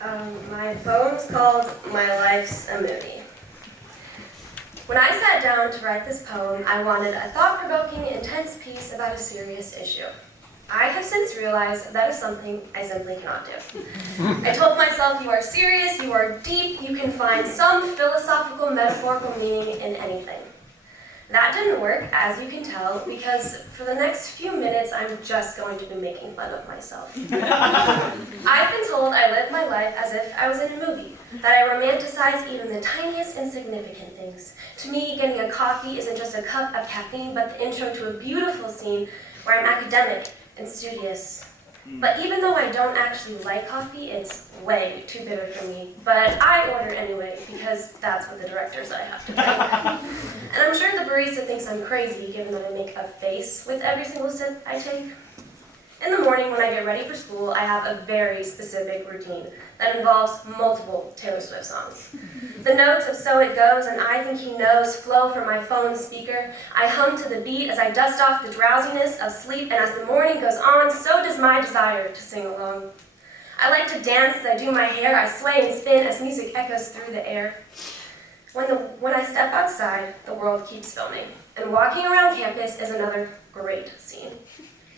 My poem's called My Life's a Movie. When I sat down to write this poem, I wanted a thought-provoking, intense piece about a serious issue. I have since realized that is something I simply cannot do. I told myself, you are serious, you are deep, you can find some philosophical, metaphorical meaning in anything. That didn't work, as you can tell, because for the next few minutes, I'm just going to be making fun of myself. I've been told I live my life as if I was in a movie, that I romanticize even the tiniest insignificant things. To me, getting a coffee isn't just a cup of caffeine, but the intro to a beautiful scene where I'm academic and studious. But even though I don't actually like coffee, it's way too bitter for me. But I order anyway, because that's what the directors I have to take. And I'm sure the barista thinks I'm crazy, given that I make a face with every single sip I take. In the morning, when I get ready for school, I have a very specific routine that involves multiple Taylor Swift songs. The notes of So It Goes and I Think He Knows flow from my phone speaker. I hum to the beat as I dust off the drowsiness of sleep, and as the morning goes on, so does my desire to sing along. I like to dance as I do my hair. I sway and spin as music echoes through the air. When I step outside, the world keeps filming, and walking around campus is another great scene.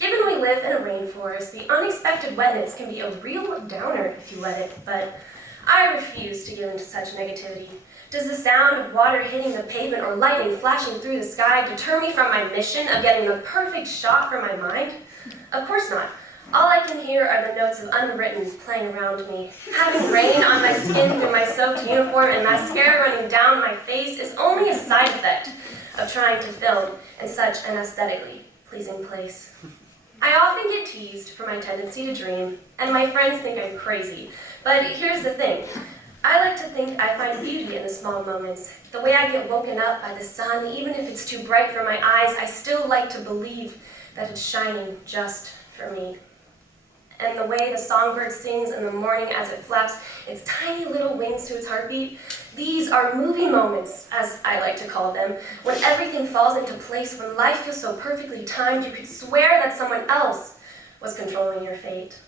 Given we live in a rainforest, the unexpected wetness can be a real downer if you let it, but I refuse to give in to such negativity. Does the sound of water hitting the pavement or lightning flashing through the sky deter me from my mission of getting the perfect shot for my mind? Of course not. All I can hear are the notes of unwritten playing around me. Having rain on my skin through my soaked uniform and mascara running down my face is only a side effect of trying to film in such an aesthetically pleasing place. I often get teased for my tendency to dream, and my friends think I'm crazy. But here's the thing. I like to think I find beauty in the small moments. The way I get woken up by the sun, even if it's too bright for my eyes, I still like to believe that it's shining just for me. And the way the songbird sings in the morning as it flaps its tiny little wings to its heartbeat, these are movie moments, as I like to call them, when everything falls into place, when life feels so perfectly timed, you could swear that someone else was controlling your fate.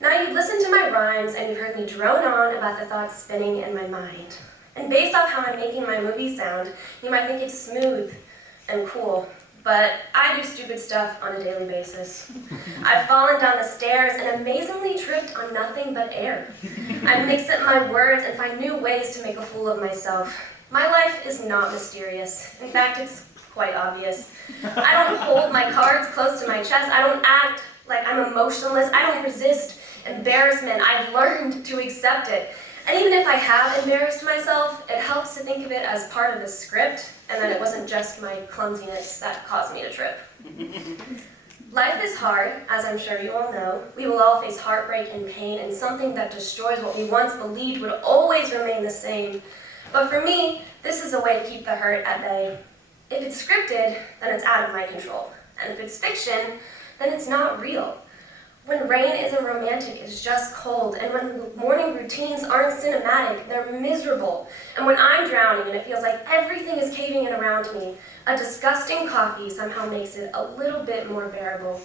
Now you've listened to my rhymes and you've heard me drone on about the thoughts spinning in my mind. And based off how I'm making my movie sound, you might think it's smooth and cool. But I do stupid stuff on a daily basis. I've fallen down the stairs and amazingly tripped on nothing but air. I mix up my words and find new ways to make a fool of myself. My life is not mysterious. In fact, it's quite obvious. I don't hold my cards close to my chest. I don't act like I'm emotionless. I don't resist embarrassment. I've learned to accept it. And even if I have embarrassed myself, it helps to think of it as part of the script, and that it wasn't just my clumsiness that caused me to trip. Life is hard, as I'm sure you all know. We will all face heartbreak and pain, and something that destroys what we once believed would always remain the same. But for me, this is a way to keep the hurt at bay. If it's scripted, then it's out of my control. And if it's fiction, then it's not real. When rain isn't romantic, it's just cold. And when morning routines aren't cinematic, they're miserable. And when I'm drowning and it feels like everything is caving in around me, a disgusting coffee somehow makes it a little bit more bearable.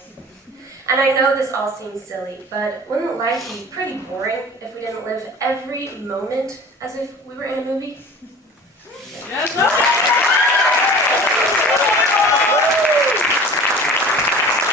And I know this all seems silly, but wouldn't life be pretty boring if we didn't live every moment as if we were in a movie? Yes, sir.